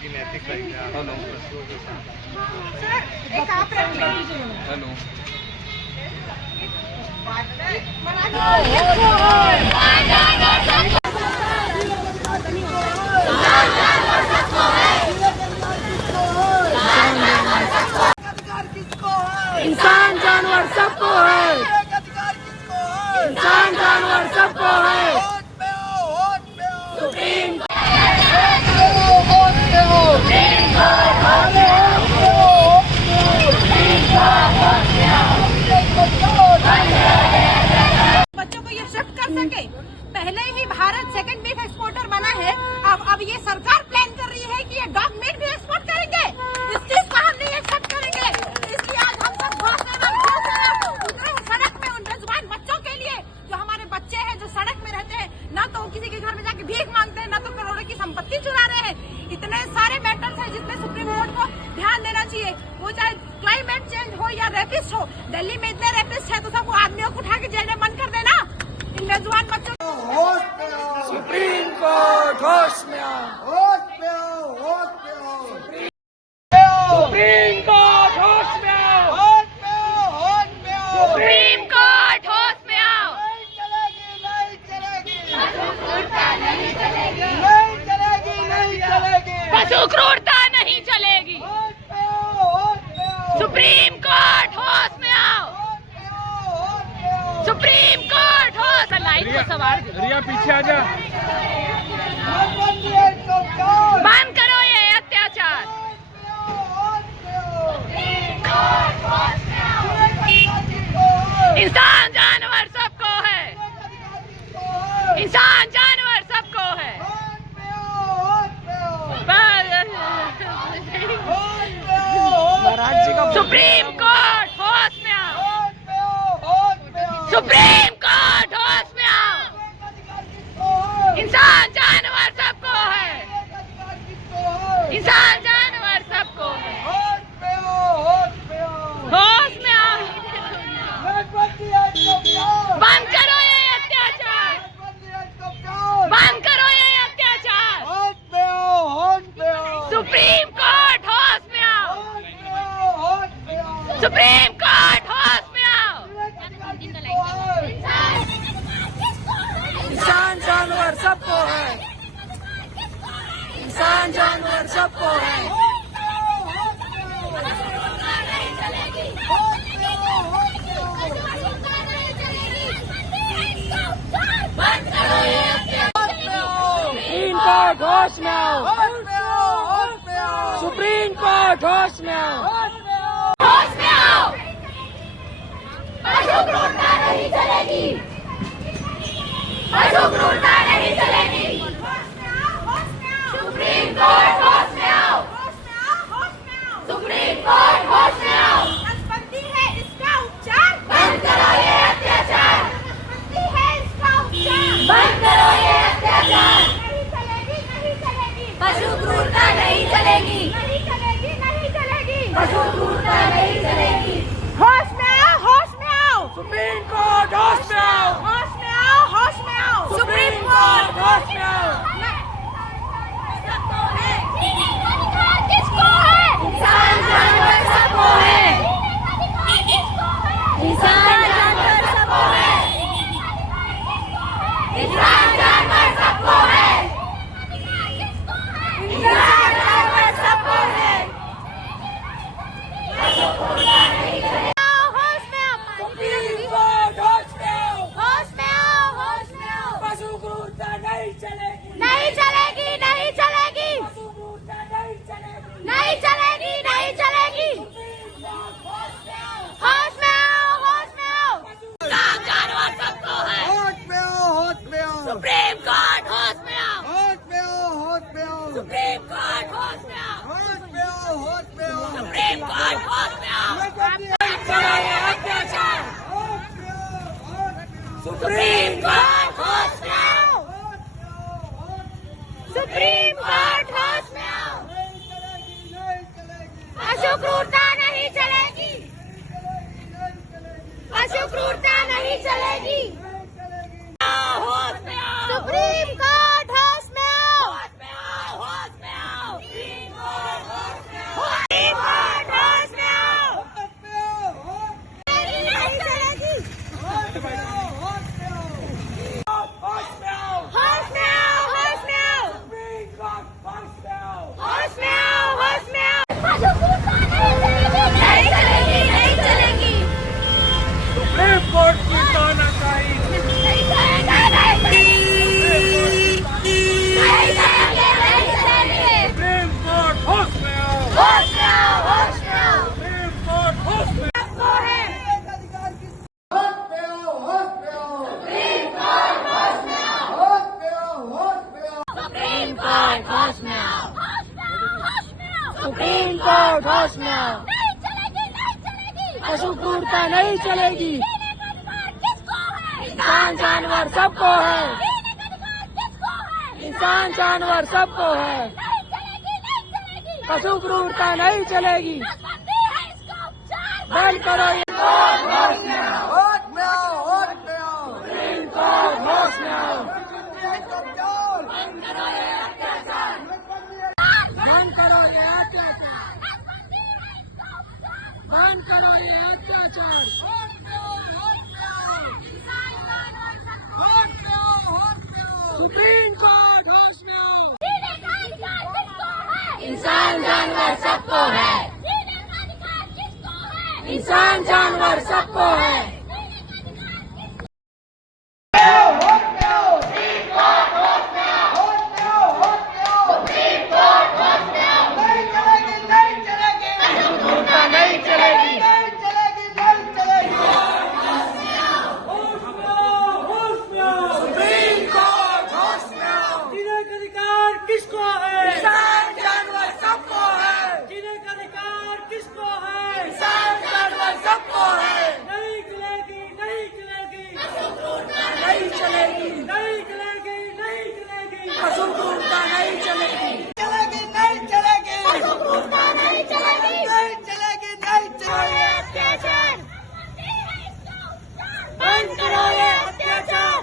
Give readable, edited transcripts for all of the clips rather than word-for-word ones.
की नैतिक hello hello इंसान जानवर सबको है, इंसान जानवर सबको है। सुप्रीम बच्चों को ये शिफ्ट कर सके। पहले ही भारत सेकंड मीट एक्सपोर्टर बना है, अब ये सरकार प्लान कर रही है कि ये डॉग मीट भी एक्सपोर्ट करेंगे। इस चीज को हम नहीं एक्सेप्ट करेंगे। इसलिए आज हम सब उतरे सड़क में उन बेजुबान बच्चों के लिए, जो हमारे बच्चे हैं जो सड़क में रहते हैं, ना तो किसी के घर में जाके भीख मांगते हैं, ना तो करोड़ों की संपत्ति चुरा रहे हैं। इतने सारे मैटर्स हैं जिसमें सुप्रीम कोर्ट को ध्यान देना चाहिए। वो चाहे क्लाइमेट चेंज हो या रेपिस्ट हो, दिल्ली में इतने रेपिस्ट है तो सबको आदमियों को उठा के जेल में बंद कर देना। इन बेजुबान बच्चों सुप्रीम कोर्ट होश में आओ, सुप्रीम कोर्ट होश में आओ, सुप्रीम कोर्ट होश में आओ। पशु क्रूरता नहीं चलेगी। सुप्रीम कोर्ट होश में आओ, सुप्रीम कोर्ट होश। लाइट को सवार रिया पीछे आ जा। बंद करो ये अत्याचार। इंसान जानवर सबको है, इंसान जानवर सबको है। सुप्रीम कोर्ट होश में आओ, सुप्रीम कोर्ट होश में आओ। इंसान जानवर सबको है, इंसान जानवर सबको है। होश में आओ, बंद करो ये अत्याचार, बंद करो ये अत्याचार। सुप्रीम कोर्ट होश में आओ, सुप्रीम कोर्ट होश में आओ। इंसान जानवर सबको है, इंसान जानवर सबको है। सुप्रीम कोर्ट होश में आओ, सुप्रीम कोर्ट होश में आओ, होश में आओ। पशु क्रूरता नहीं चलेगी, पशु क्रूरता नहीं चलेगी। सुप्रीम कोर्ट होश में आओ, सुप्रीम कोर्ट होश में आओ। नसबंदी है इसका उपचार, बंद करो ये अत्याचार, नसबंदी है इसका उपचार। बंद करो ये अत्याचार। नहीं चलेगी, नहीं चलेगी, पशु क्रूरता नहीं चलेगी, नहीं चलेगी, नहीं चलेगी। पशु क्रूरता नहीं चलेगी। होश में आओ, होश में आओ, सुप्रीम कोर्ट होश में आओ, होश में आओ, होश में आओ। सुप्रीम कोर्ट होश में आओ। अधिकार किसको है? इंसान जानवर सबको है, इंसान जानवर सबको है, इंसान जानवर सबको है, इंसान जानवर सबको है। होश में आओ, सुप्रीम कोर्ट होश में आओ, होश में आओ, होश में आओ। पशु क्रूरता नहीं चलेगी, नहीं चलेगी, नहीं चलेगी, पशु क्रूरता नहीं चलेगी, नहीं चलेगी, नहीं चलेगी। होश में आओ, होश में आओ। इंसान जानवर सबको है, सुप्रीम कोर्ट होश में आओ, सुप्रीम कोर्ट होश में आओ, सुप्रीम कोर्ट होश में आओ। अत्याचार, सुप्रीम कोर्ट होश में आओ, सुप्रीम कोर्ट होश में आओ। पशु क्रूरता नहीं चलेगी, पशु क्रूरता नहीं चलेगी। होश में आओ, सुप्रीम कोर्ट होश में आओ, होश में आओ, होश में आओ। सुप्रीम कोर्ट होश में आओ, होश में आओ, सुप्रीम कोर्ट होश में आओ। नहीं चलेगी, नहीं चलेगी, पशु क्रूरता नहीं चलेगी। जीने का अधिकार किसको है? इंसान जानवर सबको है, जीने का अधिकार किसको है? इंसान जानवर सबको है। नहीं चलेगी, नहीं चलेगी, पशु क्रूरता नहीं चलेगी। नसबंदी है इसका उपचार। बंद करो ये होश में आओ, होश में आओ, होश में आओ, सुप्रीम कोर्ट होश में आओ। बंद करो ये अत्याचार, बंद करो ये अत्याचार। सुप्रीम कोर्ट होश में आओ। जीने का अधिकार किसको है? इंसान जानवर सबको है, जीने का अधिकार किसको है? इंसान जानवर सबको है। नहीं चलेगी, नहीं चलेगी, नहीं चलेगी। सुप्रीम कोर्ट होश में आओ। जीने का अधिकार किसको है? इंसान जानवर सबको है, जीने का अधिकार किसको है? इंसान जानवर सबको है। नहीं चलेगी, नहीं चलेगी, नहीं चलेगी, नहीं चलेगी, नहीं चलेगी। पशु क्रूरता नहीं चलेगी, चलेगी नहीं चलेगी, पशु क्रूरता नहीं चलेगी, नहीं चलेगी, नहीं चलेगी। अत्याचार बंद करो ये अत्याचार।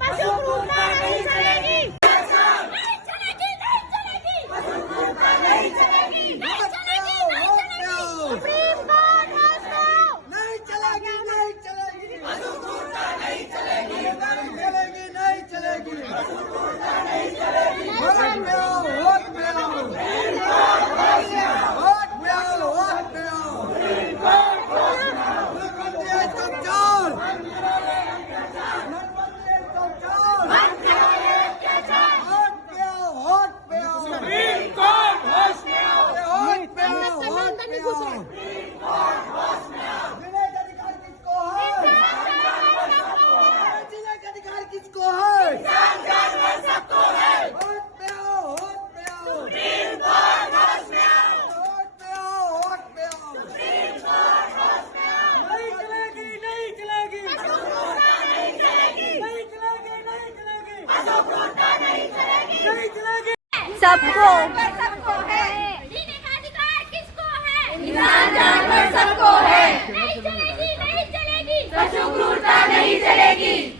पशु क्रूरता नहीं चलेगी, नहीं चलेगी, नहीं चलेगी, पशु क्रूरता नहीं चलेगी। नहीं चलेगी, होश में आओ, सुप्रीम कोर्ट होश में आओ। नहीं चलेगी, नहीं चलेगी, पशु क्रूरता नहीं चलेगी, नहीं चलेगी, नहीं चलेगी, पशु क्रूरता नहीं चलेगी। होश में आओ, होश में आओ, होश में आओ, होश में आओ, होश में आओ। नरबंदी है तो चोर, नरबंदी है तो चोर। होश में आओ, होश में आओ, सुप्रीम कोर्ट होश में आओ, होश में आओ, होश में आओ। जीने का अधिकार किसको है? जीने का अधिकार किसको है? इंसान जानवर सबको है। होश में आओ, होश में आओ, सुप्रीम कोर्ट होश में आओ, होश में आओ, होश में आओ, सुप्रीम कोर्ट होश में आओ। नहीं चलेगी, नहीं चलेगी, नहीं चलेगी, नहीं चलेगी, नहीं चलेगी, नहीं चलेगी। नहीं चलेगी। सबको है, जीने का अधिकार किसको है? इंसान जानवर सबको है। नहीं चलेगी, नहीं चलेगी, पशु क्रूरता नहीं चलेगी।